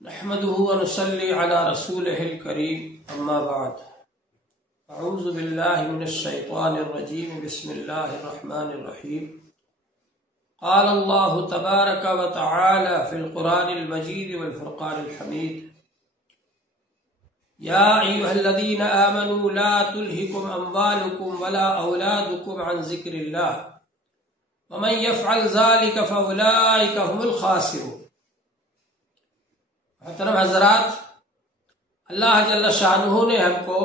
نحمده ونصلي على رسوله الكريم أما بعد أعوذ بالله من الشيطان الرجيم بسم الله الرحمن الرحيم قال الله تبارك وتعالى في القرآن المجيد والفرقان الحميد يا أيها الذين آمنوا لا تلهكم أموالكم ولا أولادكم عن ذكر الله ومن يفعل ذلك فأولئك هم الخاسرون۔ محترم حضرات، اللہ جل شانہ نے ہم کو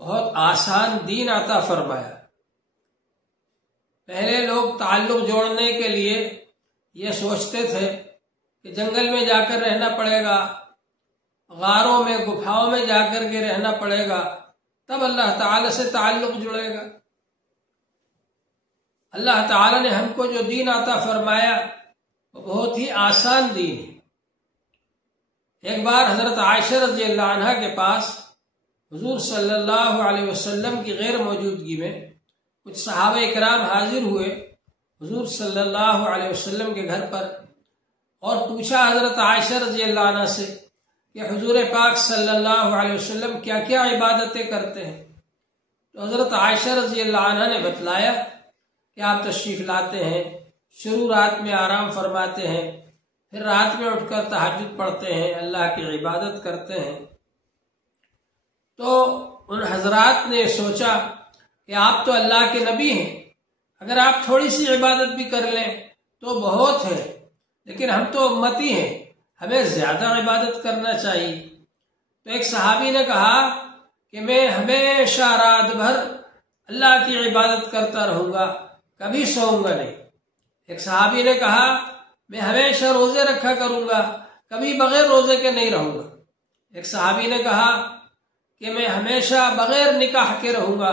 بہت آسان دین عطا فرمایا۔ پہلے لوگ تعلق جوڑنے کے لیے یہ سوچتے تھے کہ جنگل میں جا کر رہنا پڑے گا، غاروں میں گفاؤں میں جا کر کے رہنا پڑے گا، تب اللہ تعالی سے تعلق جڑے گا۔ اللہ تعالی نے ہم کو جو دین عطا فرمایا وہ بہت ہی آسان دین ہے۔ ایک بار حضرت عائشہ رضی اللہ عنہ کے پاس حضور صلی اللہ علیہ وسلم کی غیر موجودگی میں کچھ صحابہ اکرام حاضر ہوئے حضور صلی اللہ علیہ وسلم کے گھر پر، اور پوچھا حضرت عائشہ رضی اللہ عنہ سے کہ حضور پاک صلی اللہ علیہ وسلم کیا کیا عبادتیں کرتے ہیں۔ تو حضرت عائشہ رضی اللہ عنہ نے بتلایا کہ آپ تشریف لاتے ہیں، شروع رات میں آرام فرماتے ہیں، پھر رات میں اٹھ کر تہجد پڑھتے ہیں، اللہ کی عبادت کرتے ہیں۔ تو ان حضرات نے سوچا کہ آپ تو اللہ کے نبی ہیں، اگر آپ تھوڑی سی عبادت بھی کر لیں تو بہت ہے، لیکن ہم تو امتی ہیں، ہمیں زیادہ عبادت کرنا چاہیے۔ تو ایک صحابی نے کہا کہ میں ہمیشہ رات بھر اللہ کی عبادت کرتا رہوں گا، کبھی سوؤں گا نہیں۔ ایک صحابی نے کہا میں ہمیشہ روزے رکھا کروں گا، کبھی بغیر روزے کے نہیں رہوں گا۔ ایک صحابی نے کہا کہ میں ہمیشہ بغیر نکاح کے رہوں گا،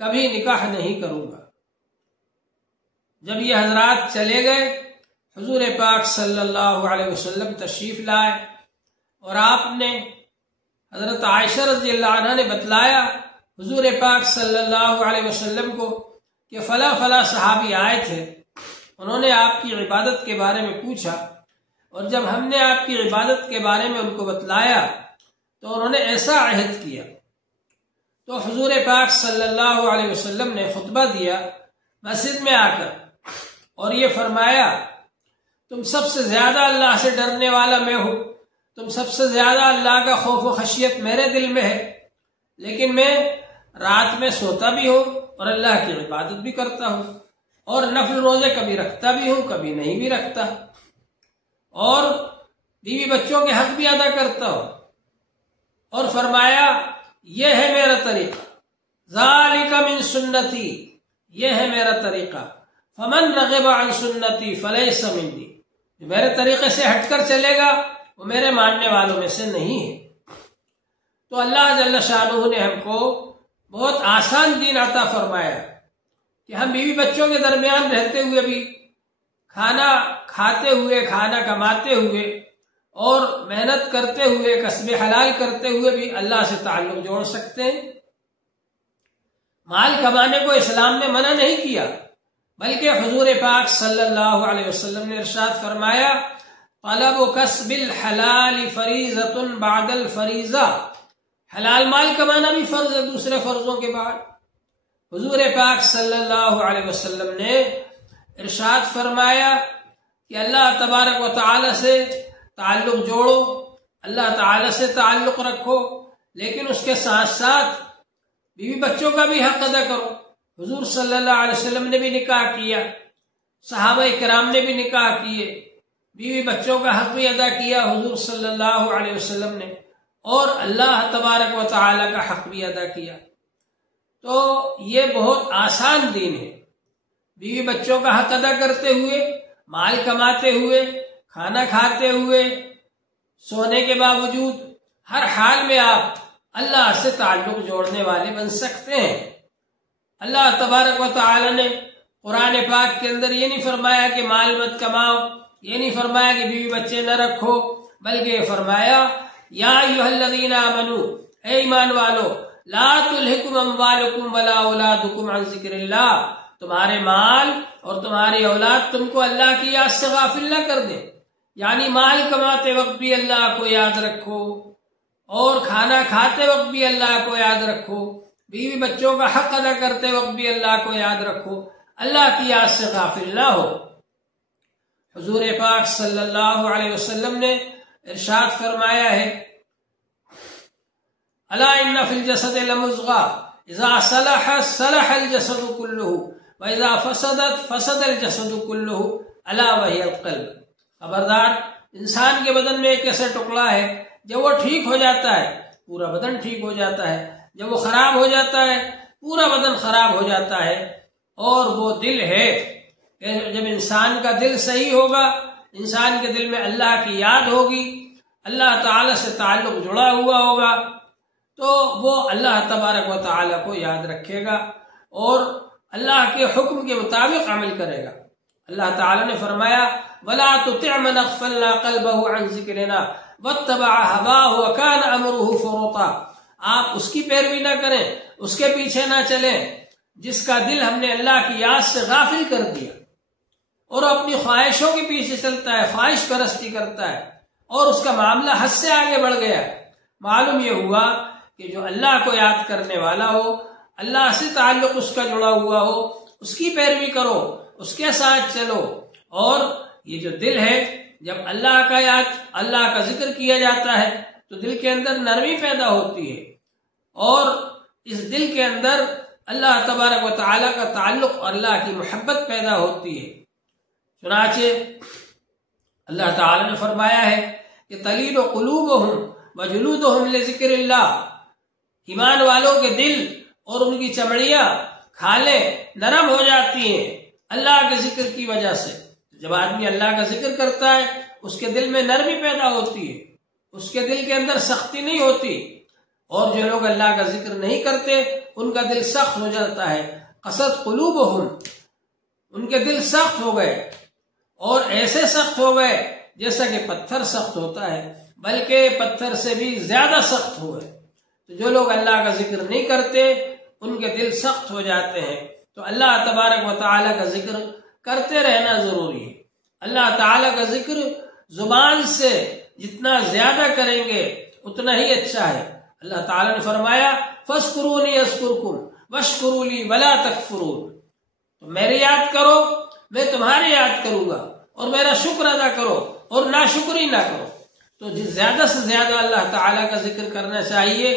کبھی نکاح نہیں کروں گا۔ جب یہ حضرات چلے گئے، حضور پاک صلی اللہ علیہ وسلم تشریف لائے، اور آپ نے حضرت عائشہ رضی اللہ عنہ نے بتلایا حضور پاک صلی اللہ علیہ وسلم کو کہ فلاں فلاں صحابی آئے تھے، انہوں نے آپ کی عبادت کے بارے میں پوچھا، اور جب ہم نے آپ کی عبادت کے بارے میں ان کو بتلایا تو انہوں نے ایسا عہد کیا۔ تو حضور پاک صلی اللہ علیہ وسلم نے خطبہ دیا مسجد میں آ کر، اور یہ فرمایا تم سب سے زیادہ اللہ سے ڈرنے والا میں ہوں، تم سب سے زیادہ اللہ کا خوف و خشیت میرے دل میں ہے، لیکن میں رات میں سوتا بھی ہوں اور اللہ کی عبادت بھی کرتا ہوں، اور نفل روزے کبھی رکھتا بھی ہوں، کبھی نہیں بھی رکھتا، اور بیوی بچوں کے حق بھی ادا کرتا ہوں۔ اور فرمایا یہ ہے میرا طریقہ، ذالک من سنتی، یہ ہے میرا طریقہ، فمن رغب عن سنتی فلیس منی، جو میرے طریقے سے ہٹ کر چلے گا وہ میرے ماننے والوں میں سے نہیں ہے۔ تو اللہ جل شانہ نے ہم کو بہت آسان دین عطا فرمایا کہ ہم بیوی بچوں کے درمیان رہتے ہوئے بھی، کھانا کھاتے ہوئے، کھانا کماتے ہوئے، اور محنت کرتے ہوئے، کسب حلال کرتے ہوئے بھی اللہ سے تعلق جوڑ سکتے ہیں۔ مال کمانے کو اسلام نے منع نہیں کیا، بلکہ حضور پاک صلی اللہ علیہ وسلم نے ارشاد فرمایا طلب کسب الحلال فریضۃ بعد الفریضہ، حلال مال کمانا بھی فرض ہے دوسرے فرضوں کے بعد۔ حضور پاک صلی اللہ علیہ وسلم نے ارشاد فرمایا کہ اللہ تبارک و تعالی سے تعلق جوڑو، اللہ تعالی سے تعلق رکھو، لیکن اس کے ساتھ ساتھ بیوی بچوں کا بھی حق ادا کرو۔ حضور صلی اللہ علیہ وسلم نے بھی نکاح کیا، صحابہ کرام نے بھی نکاح کیے، بیوی بچوں کا حق بھی ادا کیا حضور صلی اللہ علیہ وسلم نے، اور اللہ تبارک و تعالی کا حق بھی ادا کیا۔ تو یہ بہت آسان دین ہے، بیوی بچوں کا حق ادا کرتے ہوئے، مال کماتے ہوئے، کھانا کھاتے ہوئے، سونے کے باوجود ہر حال میں آپ اللہ سے تعلق جوڑنے والے بن سکتے ہیں۔ اللہ تبارک و تعالی نے قرآن پاک کے اندر یہ نہیں فرمایا کہ مال مت کماؤ، یہ نہیں فرمایا کہ بیوی بچے نہ رکھو، بلکہ یہ فرمایا یا ایھا الذین آمنوا، اے ایمان والو، لا تلہکم اموالکم ولا اولادکم عن ذکر اللہ، تمہارے مال اور تمہاری اولاد تم کو اللہ کی یاد سے غافل نہ کر دے۔ یعنی مال کماتے وقت بھی اللہ کو یاد رکھو، اور کھانا کھاتے وقت بھی اللہ کو یاد رکھو، بیوی بچوں کا حق ادا کرتے وقت بھی اللہ کو یاد رکھو، اللہ کی یاد سے غافل نہ ہو۔ حضور پاک صلی اللہ علیہ وسلم نے ارشاد فرمایا ہے، الا ان فی الجسد لمضغہ اذا صلح صلح الجسد کلہ واذا فسدت فسد الجسد کلہ الا وہی القلب۔ خبردار، انسان کے بدن میں ایک ایسا ٹکڑا ہے، جب وہ ٹھیک ہو جاتا ہے پورا بدن ٹھیک ہو جاتا ہے، جب وہ خراب ہو جاتا ہے پورا بدن خراب ہو جاتا ہے، اور وہ دل ہے۔ جب انسان کا دل صحیح ہوگا، انسان کے دل میں اللہ کی یاد ہوگی، اللہ تعالی سے تعلق جڑا ہوا ہوگا، تو وہ اللہ تبارک و تعالی کو یاد رکھے گا اور اللہ کے حکم کے مطابق عمل کرے گا۔ اللہ تعالی نے فرمایا وَلَا تُطِعْ مَنْ أَغْفَلْنَا قَلْبَهُ عَنْ ذِكْرِنَا وَاتَّبَعَ هَوَاهُ وَكَانَ أَمْرُهُ فُرُطًا۔ آپ اس کی پیروی نہ کریں، اس کے پیچھے نہ چلیں، جس کا دل ہم نے اللہ کی یاد سے غافل کر دیا اور اپنی خواہشوں کے پیچھے چلتا ہے، خواہش پرستی کرتا ہے، اور اس کا معاملہ حد سے آگے بڑھ گیا۔ معلوم یہ ہوا کہ جو اللہ کو یاد کرنے والا ہو، اللہ سے تعلق اس کا جڑا ہوا ہو، اس کی پیروی کرو، اس کے ساتھ چلو۔ اور یہ جو دل ہے، جب اللہ کا ذکر کیا جاتا ہے تو دل کے اندر نرمی پیدا ہوتی ہے، اور اس دل کے اندر اللہ تبارک و تعالیٰ کا تعلق اور اللہ کی محبت پیدا ہوتی ہے۔ چنانچہ اللہ تعالیٰ نے فرمایا ہے کہ تلین قلوبہم وجلودہم لذکر اللہ، ایمان والوں کے دل اور ان کی چمڑیاں، کھالیں نرم ہو جاتی ہیں اللہ کے ذکر کی وجہ سے۔ جب آدمی اللہ کا ذکر کرتا ہے اس کے دل میں نرمی پیدا ہوتی ہے، اس کے دل کے اندر سختی نہیں ہوتی، اور جو لوگ اللہ کا ذکر نہیں کرتے ان کا دل سخت ہو جاتا ہے۔ قست قلوبہم، ان کے دل سخت ہو گئے، اور ایسے سخت ہو گئے جیسا کہ پتھر سخت ہوتا ہے، بلکہ پتھر سے بھی زیادہ سخت ہو گئے۔ تو جو لوگ اللہ کا ذکر نہیں کرتے ان کے دل سخت ہو جاتے ہیں۔ تو اللہ تبارک و تعالیٰ کا ذکر کرتے رہنا ضروری ہے۔ اللہ تعالیٰ کا ذکر زبان سے جتنا زیادہ کریں گے اتنا ہی اچھا ہے۔ اللہ تعالیٰ نے فرمایا فَاذْكُرُونِي أَذْكُرْكُمْ وَاشْكُرُوا لِي وَلَا تَكْفُرُونَ، تو میری یاد کرو، میں تمہاری یاد کروں گا، اور میرا شکر ادا کرو اور ناشکری نہ کرو۔ تو زیادہ سے زیادہ اللہ تعالیٰ کا ذکر کرنا چاہیے۔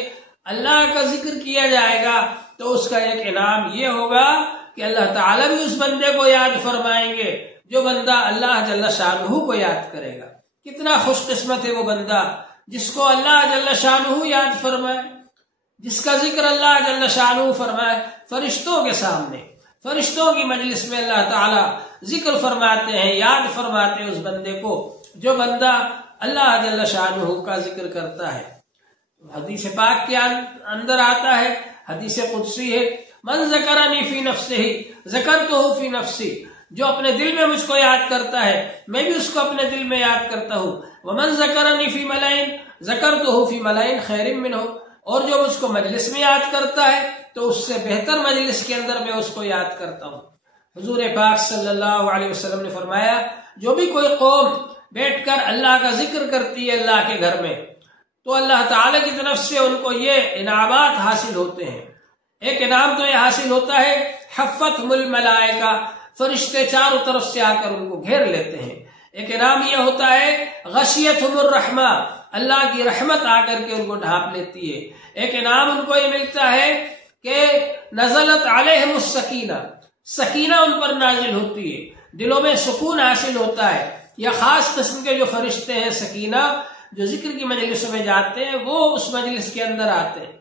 اللہ کا ذکر کیا جائے گا تو اس کا ایک انعام یہ ہوگا کہ اللہ تعالیٰ بھی اس بندے کو یاد فرمائیں گے جو بندہ اللہ جل شانہ کو یاد کرے گا۔ کتنا خوش قسمت ہے وہ بندہ جس کو اللہ جل شانہ یاد فرمائے، جس کا ذکر اللہ جل شانہ فرمائے۔ فرشتوں کے سامنے، فرشتوں کی مجلس میں اللہ تعالیٰ ذکر فرماتے ہیں، یاد فرماتے ہیں اس بندے کو جو بندہ اللہ جل شانہ کا ذکر کرتا ہے۔ حدیث پاک کے اندر آتا ہے، حدیث قدسی ہے، من ذکرنی فی نفسہ ذکرتہ فی نفسی، جو اپنے دل میں مجھ کو یاد کرتا ہے میں بھی اس کو اپنے دل میں یاد کرتا ہوں۔ ومن ذکرنی فی ملئ ذکرتہ فی ملئ خیر منہ، اور جو مجھ کو مجلس میں یاد کرتا ہے تو اس سے بہتر مجلس کے اندر میں اس کو یاد کرتا ہوں۔ حضور پاک صلی اللہ علیہ وسلم نے فرمایا جو بھی کوئی قوم بیٹھ کر اللہ کا ذکر کرتی ہے اللہ کے گھر میں، تو اللہ تعالیٰ کی طرف سے ان کو یہ انعامات حاصل ہوتے ہیں۔ ایک انعام تو یہ حاصل ہوتا ہے حفتہم الملائکہ، فرشتے چاروں طرف سے آ کر ان کو گھیر لیتے ہیں۔ ایک انعام یہ ہوتا ہے غشیتہم الرحمہ، اللہ کی رحمت آ کر کے ان کو ڈھانپ لیتی ہے۔ ایک انعام ان کو یہ ملتا ہے کہ نزلت علیہم السکینہ، سکینہ ان پر نازل ہوتی ہے، دلوں میں سکون حاصل ہوتا ہے۔ یا خاص قسم کے جو فرشتے ہیں سکینہ، جو ذکر کی مجلسوں میں جاتے ہیں وہ اس مجلس کے اندر آتے ہیں۔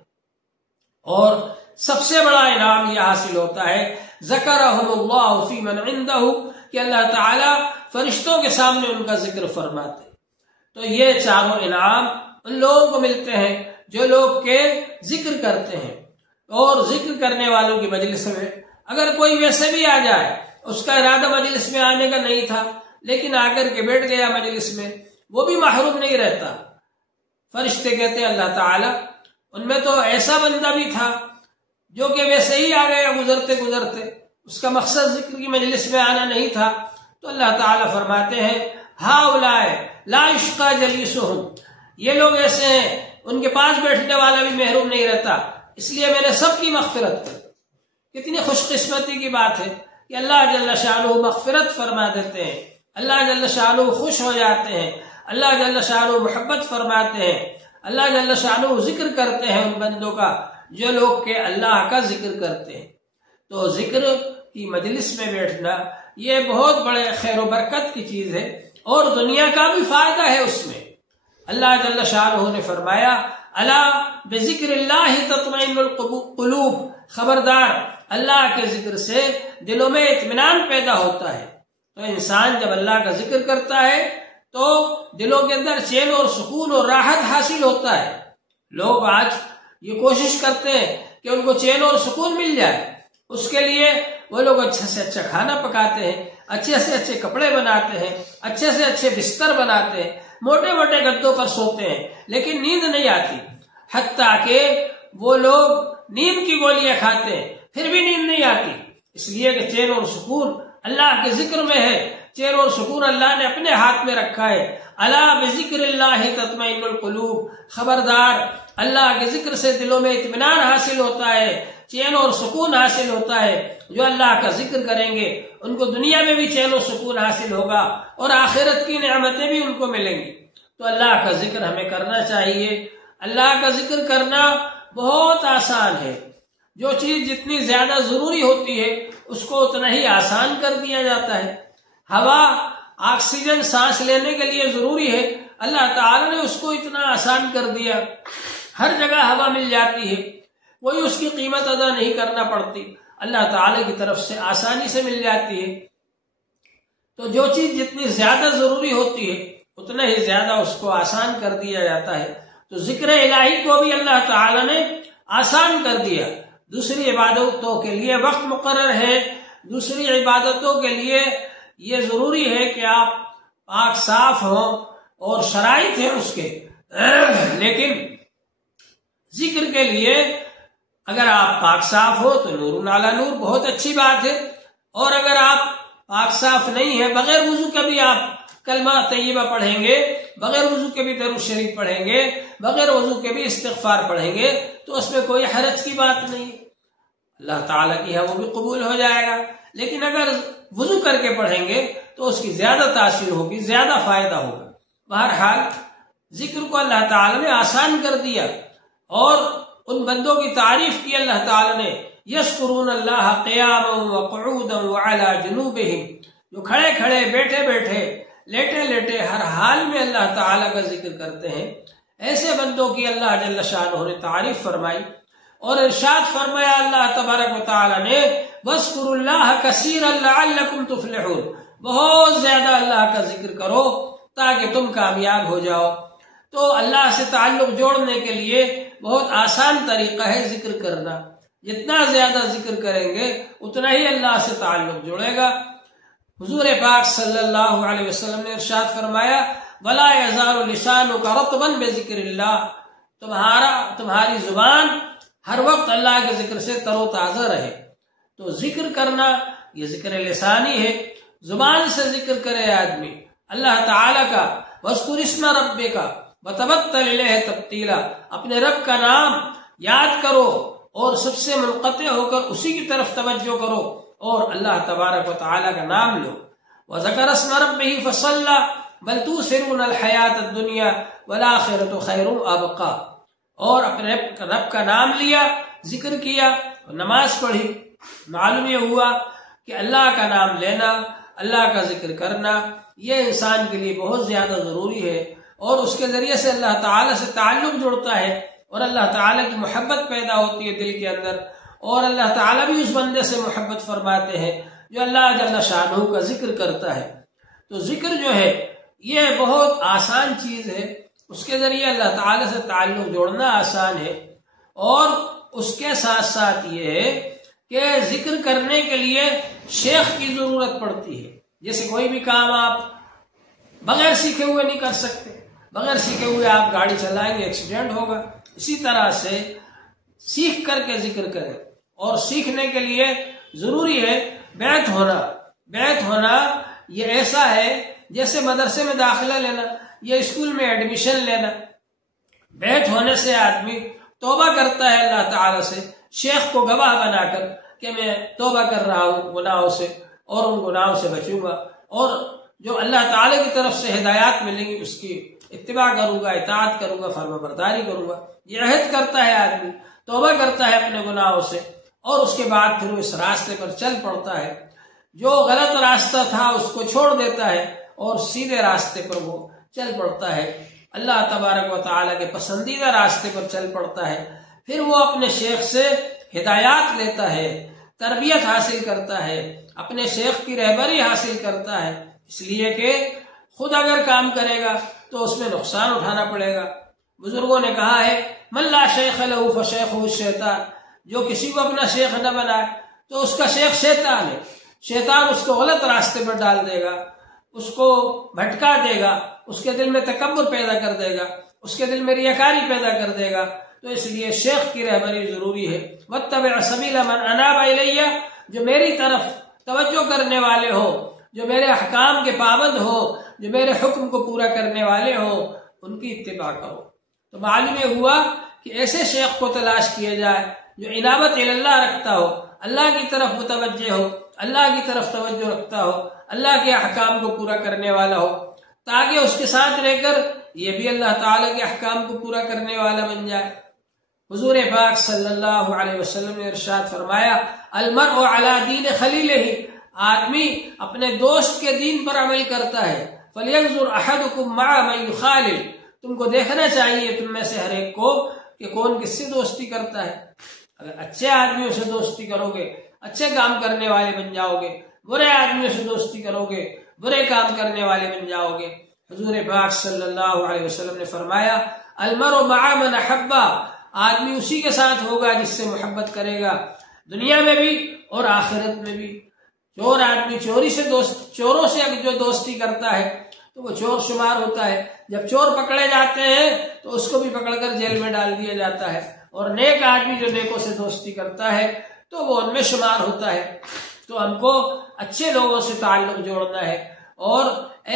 اور سب سے بڑا انعام یہ حاصل ہوتا ہے ذکرہم اللہ فی من عندہ، کہ اللہ تعالیٰ فرشتوں کے سامنے ان کا ذکر فرماتے ہیں۔ تو یہ چاروں انعام ان لوگوں کو ملتے ہیں جو لوگ کے ذکر کرتے ہیں۔ اور ذکر کرنے والوں کی مجلس میں اگر کوئی ویسے بھی آ جائے، اس کا ارادہ مجلس میں آنے کا نہیں تھا لیکن آ کر کے بیٹھ گیا مجلس میں، وہ بھی محروم نہیں رہتا۔ فرشتے کہتے ہیں اللہ تعالیٰ ان میں تو ایسا بندہ بھی تھا جو کہ ویسے ہی آ گیا گزرتے گزرتے، اس کا مقصد ذکر کی مجلس میں آنا نہیں تھا، تو اللہ تعالیٰ فرماتے ہیں ہاؤلائے لا یشقى جلیسہم، یہ لوگ ایسے ہیں ان کے پاس بیٹھنے والا بھی محروم نہیں رہتا، اس لیے میں نے سب کی مغفرت کر۔ کتنی خوش قسمتی کی بات ہے کہ اللہ جل شانہ مغفرت فرما دیتے ہیں، اللہ جل شانہ خوش ہو جاتے ہیں، اللہ جل شانہ محبت فرماتے ہیں، اللہ جل شانہ ذکر کرتے ہیں ان بندوں کا جو لوگ کہ اللہ کا ذکر کرتے ہیں۔ تو ذکر کی مجلس میں بیٹھنا یہ بہت بڑے خیر و برکت کی چیز ہے، اور دنیا کا بھی فائدہ ہے اس میں۔ اللہ جل شانہ نے فرمایا الا بذکر اللہ تطمئن القلوب، خبردار اللہ کے ذکر سے دلوں میں اطمینان پیدا ہوتا ہے۔ تو انسان جب اللہ کا ذکر کرتا ہے تو دلوں کے اندر چین اور سکون اور راحت حاصل ہوتا ہے۔ لوگ آج یہ کوشش کرتے ہیں کہ ان کو چین اور سکون مل جائے، اس کے لیے وہ لوگ اچھا سے اچھا کھانا پکاتے ہیں، اچھے سے اچھے کپڑے بناتے ہیں، اچھے سے اچھے بستر بناتے ہیں، موٹے موٹے گدوں پر سوتے ہیں، لیکن نیند نہیں آتی۔ حتیٰ کہ وہ لوگ نیند کی گولیاں کھاتے ہیں پھر بھی نیند نہیں آتی، اس لیے کہ چین اور سکون اللہ کے ذکر میں ہے، چین اور سکون اللہ نے اپنے ہاتھ میں رکھا ہے۔ الا بذکر اللہ تطمئن القلوب، خبردار اللہ کے ذکر سے دلوں میں اطمینان حاصل ہوتا ہے، چین اور سکون حاصل ہوتا ہے۔ جو اللہ کا ذکر کریں گے ان کو دنیا میں بھی چین و سکون حاصل ہوگا اور آخرت کی نعمتیں بھی ان کو ملیں گی۔ تو اللہ کا ذکر ہمیں کرنا چاہیے۔ اللہ کا ذکر کرنا بہت آسان ہے، جو چیز جتنی زیادہ ضروری ہوتی ہے اس کو اتنا ہی آسان کر دیا جاتا ہے۔ ہوا، آکسیجن سانس لینے کے لیے ضروری ہے، اللہ تعالی نے اس کو اتنا آسان کر دیا، ہر جگہ ہوا مل جاتی ہے، کوئی اس کی قیمت ادا نہیں کرنا پڑتی، اللہ تعالی کی طرف سے آسانی سے مل جاتی ہے۔ تو جو چیز جتنی زیادہ ضروری ہوتی ہے اتنا ہی زیادہ اس کو آسان کر دیا جاتا ہے۔ تو ذکر الہی کو بھی اللہ تعالی نے آسان کر دیا۔ دوسری عبادتوں کے لیے وقت مقرر ہے، دوسری عبادتوں کے لیے یہ ضروری ہے کہ آپ پاک صاف ہوں اور شرائط ہیں اس کے، لیکن ذکر کے لیے اگر آپ پاک صاف ہو تو نور علی نور، بہت اچھی بات ہے، اور اگر آپ پاک صاف نہیں ہے، بغیر وضو کے بھی آپ کلمہ طیبہ پڑھیں گے، بغیر وضو کے بھی درود شریف پڑھیں گے، بغیر وضو کے بھی استغفار پڑھیں گے، تو اس میں کوئی حرج کی بات نہیں، اللہ تعالیٰ کی ہے وہ بھی قبول ہو جائے گا۔ لیکن اگر وضو کر کے پڑھیں گے تو اس کی زیادہ تاثیر ہوگی، زیادہ فائدہ ہوگا۔ بہرحال ذکر کو اللہ تعالیٰ نے آسان کر دیا، اور ان بندوں کی تعریف کی اللہ تعالیٰ نے، یذکرون اللہ قیاما وقعودا وعلی جنوبہم، جو کھڑے کھڑے، بیٹھے بیٹھے، لیٹے لیٹے، ہر حال میں اللہ تعالیٰ کا ذکر کرتے ہیں۔ ایسے بندوں کی اللہ جل شانہ نے تعریف فرمائی، اور ارشاد فرمایا اللہ تبارک و تعالیٰ نے، وَاذْكُرُوا اللَّهَ كَثِيرًا لَعَلَّكُمْ تُفْلِحُونَ، بہت زیادہ اللہ کا ذکر کرو تاکہ تم کامیاب ہو جاؤ۔ تو اللہ سے تعلق جوڑنے کے لیے بہت آسان طریقہ ہے ذکر کرنا، جتنا زیادہ ذکر کریں گے اتنا ہی اللہ سے تعلق جڑے گا۔ حضور پاک صلی اللہ علیہ وسلم نے ارشاد فرمایا، وَلَا يَزَالُ لِسَانُكَ رَطْبًا بِذِكْرِ اللَّهِ، تمہاری زبان ہر وقت اللہ کے ذکر سے تر و تازہ رہے۔ تو ذکر کرنا یہ ذکر لسانی ہے، زبان سے ذکر کرے آدمی اللہ تعالی کا، وَاذْكُرِ اسْمَ رَبِّكَ وَتَبَتَّلْ إِلَيْهِ تَبْتِيلًا، اپنے رب کا نام یاد کرو اور سب سے منقطع ہو کر اسی کی طرف توجہ کرو، اور اللہ تبارک و تعالی کا نام لو۔ وَذَكَرَ اسْمَ رَبِّهِ فَصَلَّى بَلْ تُؤْثِرُونَ الْحَيَاةَ الدُّنْيَا وَالْآخِرَةُ خَيْرٌ وَأَبْقَىٰ، اور اپنے رب کا نام لیا، ذکر کیا اور نماز پڑھی۔ معلوم یہ ہوا کہ اللہ کا نام لینا، اللہ کا ذکر کرنا یہ انسان کے لیے بہت زیادہ ضروری ہے، اور اس کے ذریعے سے اللہ تعالیٰ سے تعلق جڑتا ہے، اور اللہ تعالیٰ کی محبت پیدا ہوتی ہے دل کے اندر، اور اللہ تعالیٰ بھی اس بندے سے محبت فرماتے ہیں جو اللہ جل شانہ کا ذکر کرتا ہے۔ تو ذکر جو ہے یہ بہت آسان چیز ہے، اس کے ذریعے اللہ تعالیٰ سے تعلق جوڑنا آسان ہے، اور اس کے ساتھ ساتھ یہ ہے کہ ذکر کرنے کے لیے شیخ کی ضرورت پڑتی ہے۔ جیسے کوئی بھی کام آپ بغیر سیکھے ہوئے نہیں کر سکتے، بغیر سیکھے ہوئے آپ گاڑی چلائیں گے ایکسیڈنٹ ہوگا، اسی طرح سے سیکھ کر کے ذکر کریں، اور سیکھنے کے لیے ضروری ہے بیعت ہونا۔ بیعت ہونا یہ ایسا ہے جیسے مدرسے میں داخلہ لینا یا اسکول میں ایڈمیشن لینا، بیت ہونے سے آدمی توبہ کرتا ہے اللہ تعالی سے، شیخ کو گواہ بنا کر کہ میں توبہ کر رہا ہوں گناہوں سے اور ان گناہوں سے بچوں گا، اور جو اللہ تعالی کی طرف سے ہدایات ملیں گی اس کی اتباع کروں گا، اطاعت کروں گا، فرما برداری کروں گا۔ یہ عہد کرتا ہے آدمی، توبہ کرتا ہے اپنے گناہوں سے، اور اس کے بعد پھر وہ اس راستے پر چل پڑتا ہے، جو غلط راستہ تھا اس کو چھوڑ دیتا ہے اور سیدھے راستے پر وہ چل پڑتا ہے، اللہ تبارک و تعالیٰ کے پسندیدہ راستے پر چل پڑتا ہے۔ پھر وہ اپنے شیخ سے ہدایات لیتا ہے، تربیت حاصل کرتا ہے، اپنے شیخ کی رہبری حاصل کرتا ہے، اس لیے کہ خود اگر کام کرے گا تو اس میں نقصان اٹھانا پڑے گا۔ بزرگوں نے کہا ہے من لا شیخ لہ فشیخہ الشیطان، جو کسی کو اپنا شیخ نہ بنائے تو اس کا شیخ شیطان ہے، شیطان اس کو غلط راستے پر ڈال دے گا، اس کو بھٹکا دے گا، اس کے دل میں تکبر پیدا کر دے گا، اس کے دل میں ریاکاری پیدا کر دے گا۔ تو اس لیے شیخ کی رہبری ضروری ہے۔ واتبع سبیل من اناب الی، جو میری طرف توجہ کرنے والے ہو، جو میرے احکام کے پابند ہو، جو میرے حکم کو پورا کرنے والے ہو، ان کی اتباع کرو۔ تو معلوم یہ ہوا کہ ایسے شیخ کو تلاش کیا جائے جو انابت اللہ رکھتا ہو، اللہ کی طرف متوجہ ہو، اللہ کی طرف توجہ رکھتا ہو، اللہ کے احکام کو پورا کرنے والا ہو، تاکہ اس کے ساتھ رہ کر یہ بھی اللہ تعالیٰ کے احکام کو پورا کرنے والا بن جائے۔ حضور پاک صلی اللہ علیہ وسلم نے ارشاد فرمایا المرء علی دین خلیلہ، آدمی اپنے دوست کے دین پر عمل کرتا ہے۔ فلینظر احدکم مع من یخالل، تم کو دیکھنا چاہیے تم میں سے ہر ایک کو کہ کون کس سے دوستی کرتا ہے۔ اگر اچھے آدمیوں سے دوستی کرو گے اچھے کام کرنے والے بن جاؤ گے، برے آدمیوں سے دوستی کرو گے برے کام کرنے والے بن جاؤ گے۔ حضور پاک صلی اللہ علیہ وسلم نے فرمایا المرء مع من احب، آدمی اسی کے ساتھ ہوگا جس سے محبت کرے گا، دنیا میں بھی اور آخرت میں بھی۔ چور آدمی چوروں سے جو دوستی کرتا ہے تو وہ چور شمار ہوتا ہے، جب چور پکڑے جاتے ہیں تو اس کو بھی پکڑ کر جیل میں ڈال دیا جاتا ہے، اور نیک آدمی جو نیکوں سے دوستی کرتا ہے تو وہ ان میں شمار ہوتا ہے۔ تو ہم کو اچھے لوگوں سے تعلق جوڑنا ہے اور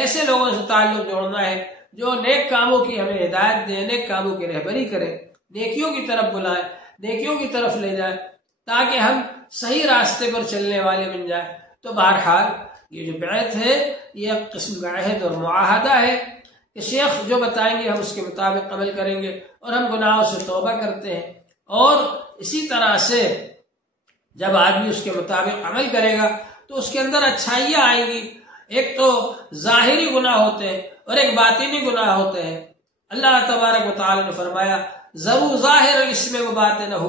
ایسے لوگوں سے تعلق جوڑنا ہے جو نیک کاموں کی ہمیں ہدایت دیں، نیک کاموں کی رہبری کریں، نیکیوں کی طرف بلائیں، نیکیوں کی طرف لے جائیں، تاکہ ہم صحیح راستے پر چلنے والے بن جائیں۔ تو بہرحال یہ جو بیعت ہے یہ ایک قسم کا عہد اور معاہدہ ہے کہ شیخ جو بتائیں گے ہم اس کے مطابق عمل کریں گے، اور ہم گناہوں سے توبہ کرتے ہیں۔ اور اسی طرح سے جب آدمی اس کے مطابق عمل کرے گا تو اس کے اندر اچھائیاں آئیں گی۔ ایک تو ظاہری گناہ ہوتے ہیں اور ایک باطنی گناہ ہوتے ہیں۔ اللہ تبارک و تعالی نے فرمایا ضرور ظاہر الاسم و باطنہ،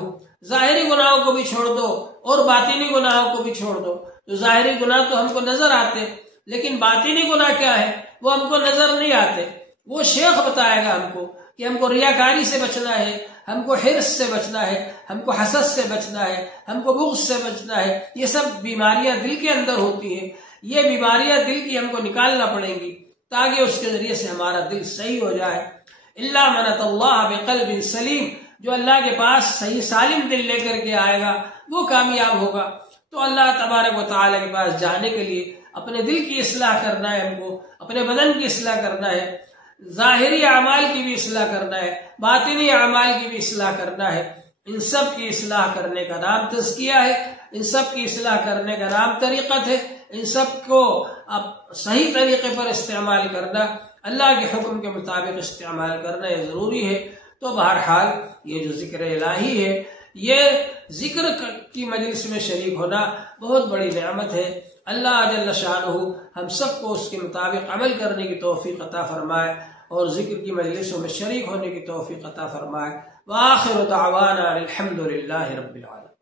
ظاہری گناہوں کو بھی چھوڑ دو اور باطنی گناہوں کو بھی چھوڑ دو۔ تو ظاہری گناہ تو ہم کو نظر آتے، لیکن باطنی گناہ کیا ہے وہ ہم کو نظر نہیں آتے۔ وہ شیخ بتائے گا ہم کو کہ ہم کو ریاکاری سے بچنا ہے، ہم کو حرص سے بچنا ہے، ہم کو حسد سے بچنا ہے، ہم کو بغض سے بچنا ہے۔ یہ سب بیماریاں دل کے اندر ہوتی ہیں، یہ بیماریاں دل کی ہم کو نکالنا پڑیں گی تاکہ اس کے ذریعے سے ہمارا دل صحیح ہو جائے۔ الا من اتى اللہ بقلب سلیم، جو اللہ کے پاس صحیح سالم دل لے کر کے آئے گا وہ کامیاب ہوگا۔ تو اللہ تبارک و تعالیٰ کے پاس جانے کے لیے اپنے دل کی اصلاح کرنا ہے، ہم کو اپنے بدن کی اصلاح کرنا ہے، ظاہری اعمال کی بھی اصلاح کرنا ہے، باطنی اعمال کی بھی اصلاح کرنا ہے۔ ان سب کی اصلاح کرنے کا نام تزکیہ ہے، ان سب کی اصلاح کرنے کا نام طریقت ہے، ان سب کو اب صحیح طریقے پر استعمال کرنا، اللہ کے حکم کے مطابق استعمال کرنا یہ ضروری ہے۔ تو بہرحال یہ جو ذکر الہی ہے، یہ ذکر کی مجلس میں شریک ہونا بہت بڑی نعمت ہے۔ اللہ جل شانہ ہم سب کو اس کے مطابق عمل کرنے کی توفیق عطا فرمائے اور ذکر کی مجلسوں میں شریک ہونے کی توفیق عطا فرمائے۔ وآخر دعوانا الحمد للہ رب العالمین۔